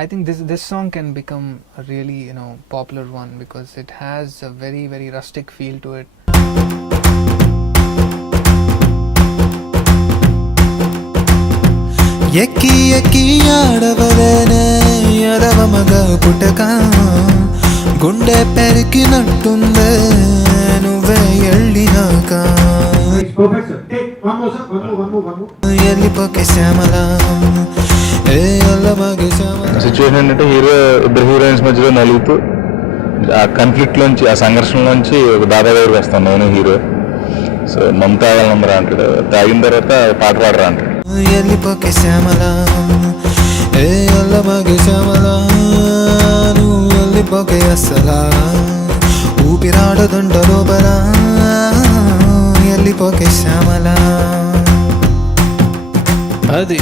I think this song can become a really, you know, popular one because it has a very, very rustic feel to it. ఎక్కి ఎక్కి ఆడవలేనే ఎడవ మగ పుట్టక గుండె పెరికినట్టుందే నువ్వే ఎళ్ళినాక ఎల్లిపోకే శ్యామల ఏ అల్లమాగే Shyamala. Situation ఏంటంటే ఇద్దరు హీరోయిన్స్ మధ్యలో నలుగుతూ ఆ కన్ఫ్లిక్ట్ లోంచి ఆ సంఘర్షణలోంచి ఒక దాదా దగ్గరికి వస్తాను నేను హీరో. సో మమతా నంబర్ అంటాడు, తాగిన తర్వాత పాట పాడరా అంటాడు. ఎల్లిపోకే శ్యామల ఏ అల్లమాగే శ్యామల నువ్వు ఎల్లిపోకే అస్సలా ఊపిరాడదుండ లోపల ఎల్లిపోకే శ్యామల. అది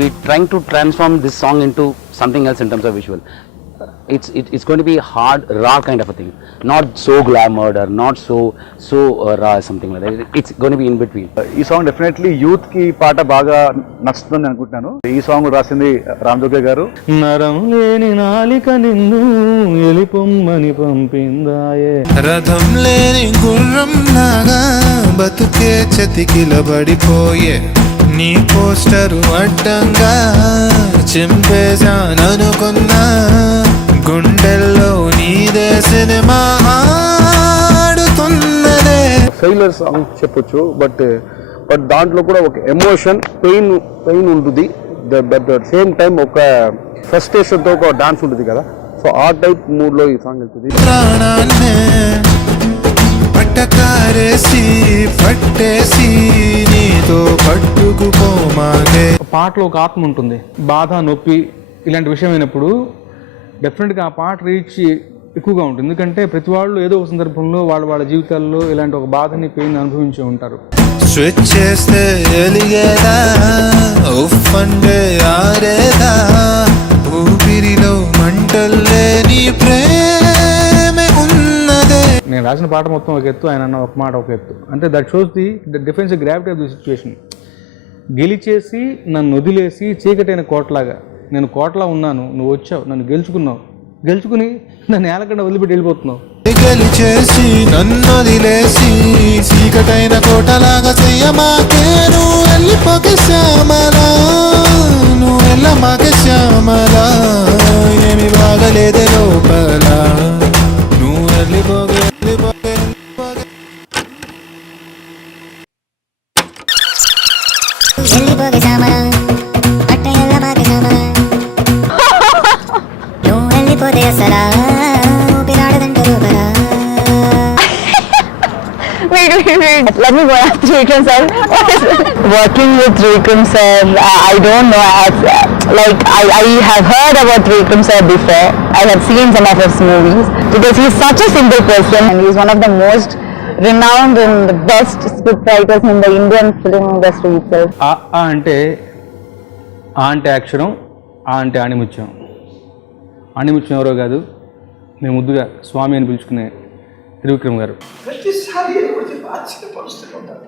we trying to transform this song into something else in terms of visual. It's going to be hard, raw kind of a thing, not so glamoured or not so raw, something like that. It's going to be in between. ఈ song definitely youth కి పాట బాగా నచ్చుతుంది అనుకుంటున్నాను. ఈ song రాసింది రామ్ జోగే గారు. నరం లేని నాలిక నిన్ను ఎలిపొమ్మని పంపిందాయే, రథం లేని గుర్రం లాగా బతుకే చతికిలబడిపోయే నీ పోస్టరు అడ్డంగా చింపేశాననుకున్నా గుండెల్లో నీదే సినిమా ఆడుతున్నదే. ఫెయిలర్ సాంగ్ చెప్పొచ్చు, బట్ దాంట్లో కూడా ఒక ఎమోషన్ పెయిన్ ఉంటుంది. బట్ సేమ్ టైం ఒక ఫ్రస్ట్రేషన్ తో ఒక డాన్స్ ఉంటుంది కదా, సో ఆ టైప్ మూడ్ లో ఈ సాంగ్ వెళ్తుంది. ప్రాణాన్నే పట్టకారేసి పట్టేసి నీతో పట్టుకుపోమాగే. పాటలో ఒక ఆత్మ ఉంటుంది, బాధ నొప్పి ఇలాంటి విషయం అయినప్పుడు డెఫినెట్గా ఆ పాట రీచ్ ఎక్కువగా ఉంటుంది. ఎందుకంటే ప్రతి వాళ్ళు ఏదో ఒక సందర్భంలో వాళ్ళ జీవితాల్లో ఇలాంటి ఒక బాధని పెయిన్ అనుభవించి ఉంటారు. స్విచ్ చేస్తే ఎలిగేదా ఉఫ్ అంటే ఆరేదా ఊపిరిలో మంటల్లే నీ ప్రేమే ఉన్నదే. నేను రాసిన పాట మొత్తం ఒక ఎత్తు, ఆయన అన్న ఒక మాట ఒక ఎత్తు. అంటే that shows the difference gravity of the situation. గెలిచేసి నన్ను వదిలేసి చీకటైన కోటలాగా నేను కోటలా ఉన్నాను, నువ్వు వచ్చావు, నన్ను గెలుచుకుని నన్ను ఏలకుండా వదిలిపెట్టి వెళ్ళిపోతున్నావు. గెలిచేసి నన్ను వదిలేసి చీకటైన కోటలాగా చెయ్యమాకే నువ్వు వెళ్ళిపోకే శ్యామలా నువ్వు వెళ్ళమాకే శ్యామలా ఏమి బాగలేదే లోపల నువ్వు వెళ్ళిపోకే వెళ్ళిపోకే వెళ్ళిపోకే శ్యామలా అట్ట వెళ్ళమాకే శ్యామలా నువ్వు వెళ్ళిపోతే అసలా ఊపిరాడదంట లోపల. Wait. Let me go ask Vikram sir. Working with Vikram sir, I don't know. I have heard about Vikram sir before. I have seen some of his movies because he is such a simple person and he is one of the most renowned and the best script writers in the Indian film industry itself. ఆ అంటే అక్షరం, ఆ అంటే ఆణిముత్యం. ఆణిముత్యం ఎవరో కాదు, మేము ముద్దుగా స్వామి అని పిలుచుకునే త్రివిక్రమ్ గారు. ప్రతిసారి ఆశ్చర్యపరుస్తూ ఉంటారు.